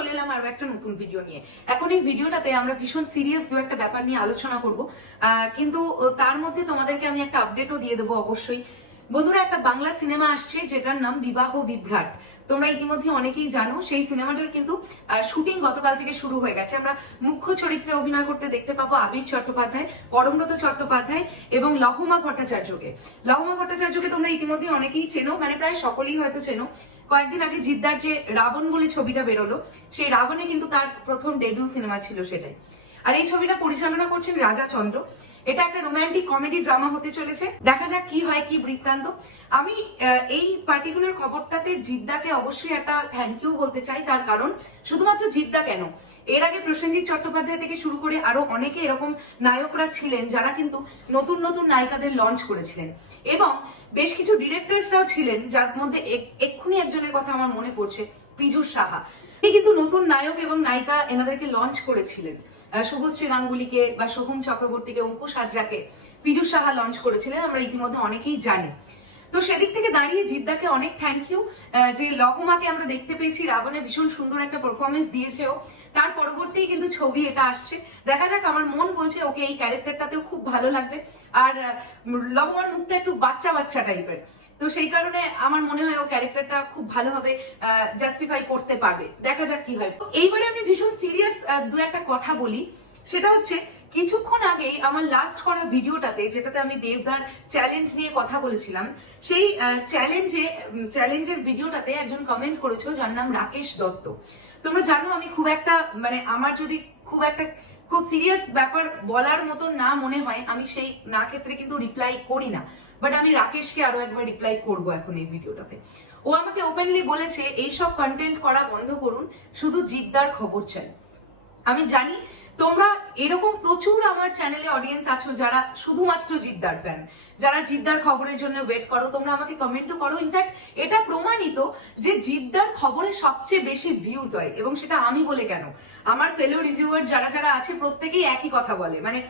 চলে এলাম আরো একটা নতুন ভিডিও নিয়ে। এখন এই ভিডিওটাতে আমরা ভীষণ সিরিয়াস দু একটা ব্যাপার নিয়ে আলোচনা করব, কিন্তু তার মধ্যে তোমাদেরকে আমি একটা আপডেটও দিয়ে দেবো অবশ্যই। বন্ধুরা, একটা বাংলা সিনেমা আসছে যেটার নাম বিবাহ বিভ্রাট। তোমরা ইতিমধ্যে অনেকেই জানো সেই সিনেমাটার কিন্তু শুটিং গতকাল থেকে শুরু হয়ে গেছে। আমরা মুখ্য চরিত্রে অভিনয় করতে দেখতে পাবো আবির চট্টোপাধ্যায়, পরমব্রত চট্টোপাধ্যায় এবং লহমা ভট্টাচার্যকে। লহমা ভট্টাচার্যকে তোমরা ইতিমধ্যে অনেকেই চেনো, মানে প্রায় সকলেই হয়তো চেনো। কয়েকদিন আগে জিদ্দার যে রাবণ বলে ছবিটা বেরোলো, সেই রাবণে কিন্তু তার প্রথম ডেবিউ সিনেমা ছিল সেটাই। আর এই ছবিটা পরিচালনা করছেন রাজা চন্দ্র। এটা একটা রোমান্টিক কমেডি ড্রামা হতে চলেছে, দেখা যাক কি হয়, কি বৃত্তান্ত। আমি এই পার্টিকুলার খবরটাতে জিদ্দাকে অবশ্যই একটা থ্যাংক ইউ বলতে চাই। তার কারণ শুধুমাত্র জিদ্দা কেন, এর আগে প্রসেনজিৎ চট্টোপাধ্যায় থেকে শুরু করে আরো অনেকে এরকম নায়করা ছিলেন যারা কিন্তু নতুন নতুন নায়িকাদের লঞ্চ করেছিলেন, এবং বেশ কিছু ডিরেক্টরসরাও ছিলেন, যার মধ্যে এক্ষুনি একজনের কথা আমার মনে পড়ছে, পীযূষ সাহা। তিনি কিন্তু নতুন নায়ক এবং নায়িকা এনাদেরকে লঞ্চ করেছিলেন। শুভশ্রী গাঙ্গুলিকে বা সোহম চক্রবর্তীকে, অঙ্কুশ হাজরাকে পীযূষ সাহা লঞ্চ করেছিলেন, আমরা ইতিমধ্যে অনেকেই জানি। তো সেদিক থেকে দাঁড়িয়ে জিদ্দাকে অনেক থ্যাংক ইউ যে লহমাকে আমরা দেখতে পেয়েছি, রাবণে ভীষণ সুন্দর একটা পারফরমেন্স দিয়েছেও। তার পরবর্তী কিন্তু ছবি এটা আসছে, দেখা যাক। আমার মন বলছে ওকে এই ক্যারেক্টারটাতেও খুব ভালো লাগবে। আর লহমার মুখটা একটু বাচ্চা বাচ্চা টাইপের, তো সেই কারণে আমার মনে হয় ও ক্যারেক্টারটা খুব ভালোভাবে জাস্টিফাই করতে পারবে। দেখা যাক কি হয়। এইবারে আমি ভীষণ সিরিয়াস দু একটা কথা বলি, সেটা হচ্ছে কিছুক্ষণ আগেই আমার লাস্ট করা ভিডিওটাতে, যেটাতে আমি দেবদার চ্যালেঞ্জ নিয়ে কথা বলেছিলাম, সেই চ্যালেঞ্জের ভিডিওটাতে একজন কমেন্ট করেছো যার নাম রাকেশ দত্ত। তোমরা জানো আমি খুব একটা, মানে আমার যদি খুব সিরিয়াস ব্যাপার বলার মতন না মনে হয়, আমি সেই না ক্ষেত্রে কিন্তু রিপ্লাই করি না। বাট আমি রাকেশকে আরো একবার রিপ্লাই করব এখন এই ভিডিওটাতে। ও আমাকে ওপেনলি বলেছে এইসব কন্টেন্ট করা বন্ধ করুন, শুধু জিদ্দার খবর চাই। আমি জানি তোমরা এরকম প্রচুর আমার চ্যানেলে অডিয়েন্স আছো যারা শুধুমাত্র জিদ্দার ফ্যান, যারা জিদ্দার খবরের জন্য ওয়েট করো। তোমরা আমাকে কমেন্টও করো। ইনফ্যাক্ট এটা প্রমাণিত যে জিদ্দার খবরে সবচেয়ে বেশি ভিউজ হয়, এবং সেটা আমি বলে কেন, আমার ফেলো রিভিউয়ার যারা যারা আছে প্রত্যেকেই একই কথা বলে। মানে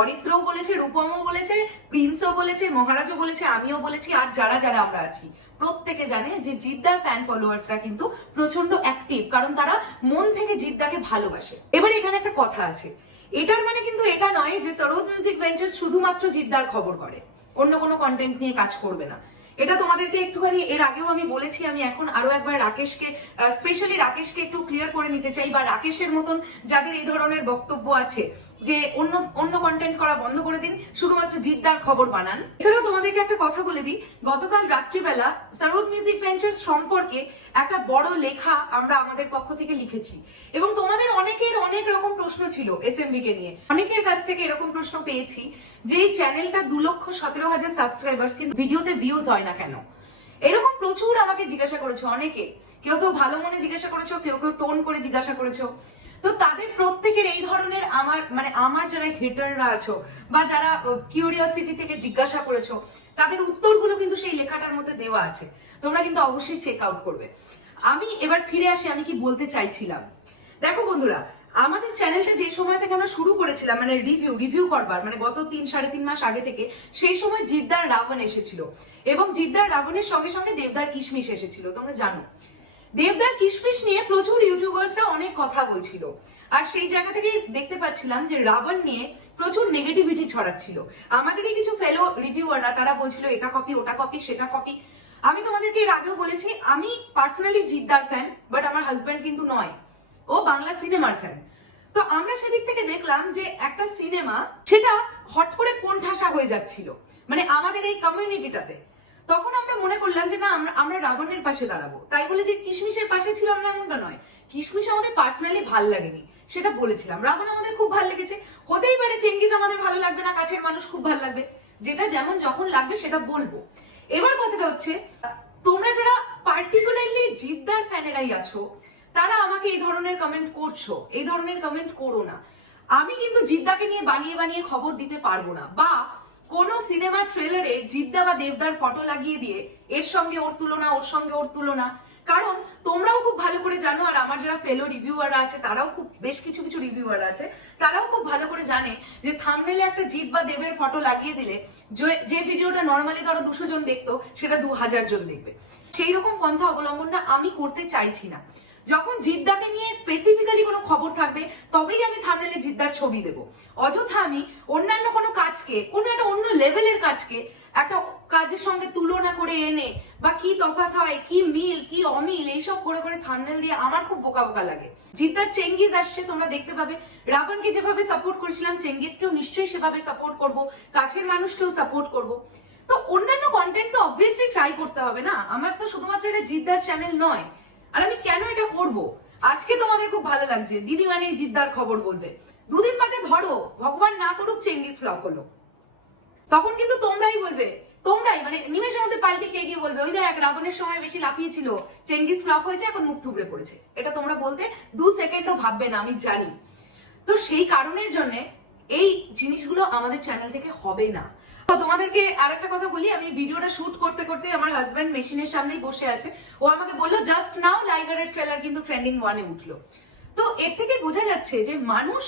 অরিত্রও বলেছে, রূপমও বলেছে, প্রিন্সও বলেছে, মহারাজও বলেছে, আমিও বলেছি, আর যারা যারা আমরা আছি প্রত্যেকে জানে যে জিদ্দার ফ্যান ফলোয়ার্সরা কিন্তু প্রচন্ড অ্যাক্টিভ, কারণ তারা মন থেকে জিদ্দাকে ভালোবাসে। এবারে এখানে একটা কথা আছে, এটার মানে কিন্তু এটা নয় যে সরোদ মিউজিক ভেঞ্চার্স শুধুমাত্র জিদ্দার খবর করে, অন্য কোনো কন্টেন্ট নিয়ে কাজ করবে না। এটা তোমাদেরকে একটুখানি এর আগেও আমি বলেছি, আমি এখন আরো একবার রাকেশকে, স্পেশালি রাকেশকে একটু ক্লিয়ার করে নিতে চাই, বা রাকেশের মতন যাদের এই ধরনের বক্তব্য আছে যে অন্য কন্টেন্ট করা বন্ধ করে দিন, শুধুমাত্র জিদ্দার খবর বানান। এছাড়াও তোমাদেরকে একটা কথা বলে দিই, গতকাল রাত্রিবেলা সরোদ মিউজিক ভেঞ্চার্স সম্পর্কে একটা বড় লেখা আমরা আমাদের পক্ষ থেকে লিখেছি, এবং তোমাদের অনেকের অনেক রকম প্রশ্ন ছিল এসএমবি কে নিয়ে। অনেকের কাছ থেকে এরকম প্রশ্ন পেয়েছি যে এই চ্যানেলটা 2,17,000 সাবস্ক্রাইবার্স, কিন্তু ভিডিওতে ভিউজ হয় না কেন। এরকম প্রচুর আমাকে জিজ্ঞাসা করেছো অনেকে, কেউ কেউ ভালো মনে জিজ্ঞাসা করেছো, কেউ কেউ টোন করে জিজ্ঞাসা করেছো। তো তাদের প্রত্যেকের এই ধরনের আমার যারা হেটাররা আছো বা যারা কিউরিওসিটি থেকে জিজ্ঞাসা করেছো, তাদের উত্তরগুলো কিন্তু সেই লেখাটার মধ্যে দেওয়া আছে, তোমরা কিন্তু অবশ্যই চেক আউট করবে। আমি এবার ফিরে আসি আমি কি বলতে চাইছিলাম। দেখো বন্ধুরা, আমাদের চ্যানেলটা যে সময় থেকে আমরা শুরু করেছিলাম, মানে রিভিউ করবার, মানে গত 3-3.5 মাস আগে থেকে, সেই সময় জিদ্দার রাবণ এসেছিল, এবং জিদ্দার রাবণের সঙ্গে সঙ্গে দেবদার কিশমিশ এসেছিল। তোমরা জানো দেবদার কিশমিশ নিয়ে প্রচুর ইউটিউবার্সরা অনেক কথা বলছিল, আর সেই জায়গা থেকে দেখতে পাচ্ছিলাম যে রাবণ নিয়ে প্রচুর নেগেটিভিটি ছড়াচ্ছিল। আমাদেরই কিছু ফেলো রিভিউয়াররা তারা বলছিল এটা কপি, ওটা কপি, সেটা কপি। আমি তোমাদেরকে এর আগেও বলেছি আমি পার্সোনালি জিদ্দার ফ্যান, বাট আমার হাজব্যান্ড কিন্তু নয়, ও বাংলা সিনেমার ফ্যান। তো আমরা সেদিক থেকে দেখলাম যে একটা সিনেমা সেটা হট করে কোণঠাসা হয়ে যাচ্ছিল, মানে আমাদের এই কমিউনিটিটাতে। তখন আমরা মনে করলাম যে না, আমরা রাবণের পাশে দাঁড়াবো। তাই বলে যে কিশমিশের পাশে ছিলাম না এমনটা নয়, কিশমিশ আমাদের পার্সোনালি ভাল লাগেনি সেটা বলেছিলাম, রাবণ আমাদের খুব ভালো লেগেছে। হতেই পারে চেঙ্গিজ আমাদের ভালো লাগবে না, কাছের মানুষ খুব ভালো লাগবে, যেটা যেমন যখন লাগবে সেটা বলবো। এবার কথাটা হচ্ছে, তোমরা যারা পার্টিকুলারলি জিদ্দার ফ্যানেরাই আছো তারা আমাকে এই ধরনের কমেন্ট করছো, এই ধরনের কমেন্ট করো না। আমি কিন্তু জিদ্দাকে নিয়ে বানিয়ে বানিয়ে খবর দিতে পারবো না, বা কোনো সিনেমার ট্রেলারে জিদ্দা বা দেবদার ফটো লাগিয়ে দিয়ে এর সঙ্গে ওর তুলনা, ওর সঙ্গে ওর তুলনা। কারণ তোমরাও খুব ভালো করে জানো, আর আমার যারা ফেলো রিভিউয়াররা আছে তারাও খুব, বেশ কিছু রিভিউয়ার আছে তারাও খুব ভালো করে জানে যে থাম্বনেলে একটা জিৎ বা দেবের ফটো লাগিয়ে দিলে যে ভিডিওটা নর্মালি ধরো 200 জন দেখতো সেটা 2000 জন দেখবে। সেই রকম পন্থা অবলম্বনটা আমি করতে চাইছি না। যখন জিদ্দাকে নিয়ে স্পেসিফিক্যালি কোনো খবর থাকবে তবেই আমি থাম্বনেলে জিদ্দার ছবি দেব। অযথা আমি অন্যান্য কোনো কাজকে, কোনো একটা অন্য লেভেলের কাজকে একটা কাজের সঙ্গে তুলনা করে এনে বা কি তফাৎ হয়, কি মিল কি অমিল এইসব করে করে থাম্বনেল দিয়ে আমার খুব বোকা বোকা লাগে। জিদ্দার চেঙ্গিজ আসছে, তোমরা দেখতে পাবে। রাবণকে যেভাবে সাপোর্ট করেছিলাম, চেঙ্গিজকেও নিশ্চয়ই সেভাবে সাপোর্ট করব, কাছের মানুষকেও সাপোর্ট করব। তো অন্যান্য কন্টেন্ট তো অবভিয়াসলি ট্রাই করতে হবে না, আমার তো শুধুমাত্র এটা জিদ্দার চ্যানেল নয়। আর আমি কেন এটা করব? আজকে তোমাদের খুব ভালো লাগছে, দিদি মানে জিদ্দার খবর বলবে, দুদিন বাদে ধরো ভগবান না করুক চেঙ্গিজ ফ্লপ হলো, তখন কিন্তু তোমরাই বলবে, তোমরাই মানে নিমেষের মধ্যে পাল্টে খেয়ে গিয়ে বলবে ওই দেখ রাবণের সময় বেশি লাফিয়েছিল, চেঙ্গিজ ফ্লপ হয়েছে, এখন মুখ থুবড়ে পড়েছে। এটা তোমরা বলতে 2 সেকেন্ডও ভাববে না, আমি জানি। তো সেই কারণের জন্য এই জিনিসগুলো আমাদের চ্যানেল থেকে হবে না। তো তোমাদেরকে আরেকটা কথা বলি, আমি ভিডিওটা শুট করতে করতে আমার হাজব্যান্ড মেশিনের সামনেই বসে আছে, ও আমাকে বললো জাস্ট নাও লাইগারের ট্রেলার কিন্তু ট্রেন্ডিং 1-এ উঠলো। তো এর থেকে বোঝা যাচ্ছে যে মানুষ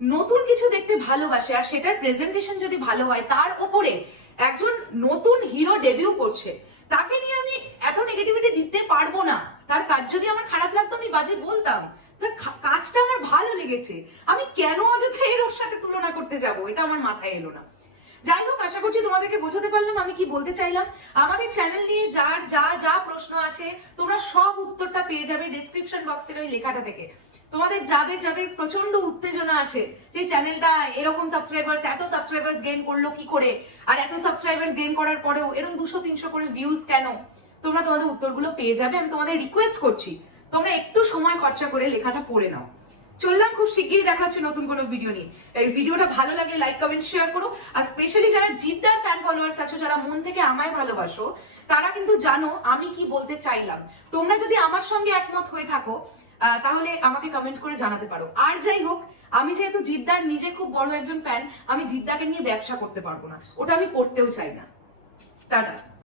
নতুন কিছু দেখতে ভালোবাসে, আর সেটার প্রেজেন্টেশন যদি ভালো হয়, তার উপরে একজন নতুন হিরো ডেবিউ করছে, তাকে নিয়ে আমি এত নেগেটিভিটি দিতে পারবো না। তার কাজ যদি আমার খারাপ লাগতো আমি বাজে বলতাম, তার কাজটা আমার ভালো লেগেছে, আমি কেন অযথা এর ওর সাথে তুলনা করতে যাব, এটা আমার মাথায় এলো না। যাই হোক, আশা করছি তোমাদেরকে বোঝাতে পারলাম আমি কি বলতে চাইলাম। আমাদের চ্যানেল নিয়ে যার যা যা প্রশ্ন আছে তোমরা সব উত্তরটা পেয়ে যাবে ডেসক্রিপশন বক্সের ওই লেখাটা থেকে। তোমাদের যাদের যাদের প্রচন্ড উত্তেজনা আছে যে চ্যানেলটা এরকম সাবস্ক্রাইবার্স, এত সাবস্ক্রাইবার্স গেইন করলো কি করে, আর এত সাবস্ক্রাইবার্স গেইন করার পরেও এরকম 200-300 করে ভিউজ কেন, তোমরা তোমাদের উত্তরগুলো পেয়ে যাবে। আমি তোমাদের রিকোয়েস্ট করছি তোমরা একটু সময় খরচা করে লেখাটা পড়ে নাও। চললাম, খুব শিগগিরই দেখা হচ্ছে নতুন কোনো ভিডিও নিয়ে। এই ভিডিওটা ভালো লাগলে লাইক কমেন্ট শেয়ার করো। আর স্পেশালি যারা জিদ্দার ফ্যান ফলোয়ার্স আছো, যারা মন থেকে আমায় ভালোবাসো, তারা কিন্তু জানো আমি কি বলতে চাইলাম। তোমরা যদি আমার সঙ্গে একমত হয়ে থাকো তাহলে আমাকে কমেন্ট করে জানাতে পারো। আর যাই হোক, আমি যেহেতু জিদ্দার নিজে খুব বড় একজন ফ্যান, আমি জিদ্দাকে নিয়ে ব্যবসা করতে পারবো না, ওটা আমি করতেও চাই না। টাটা।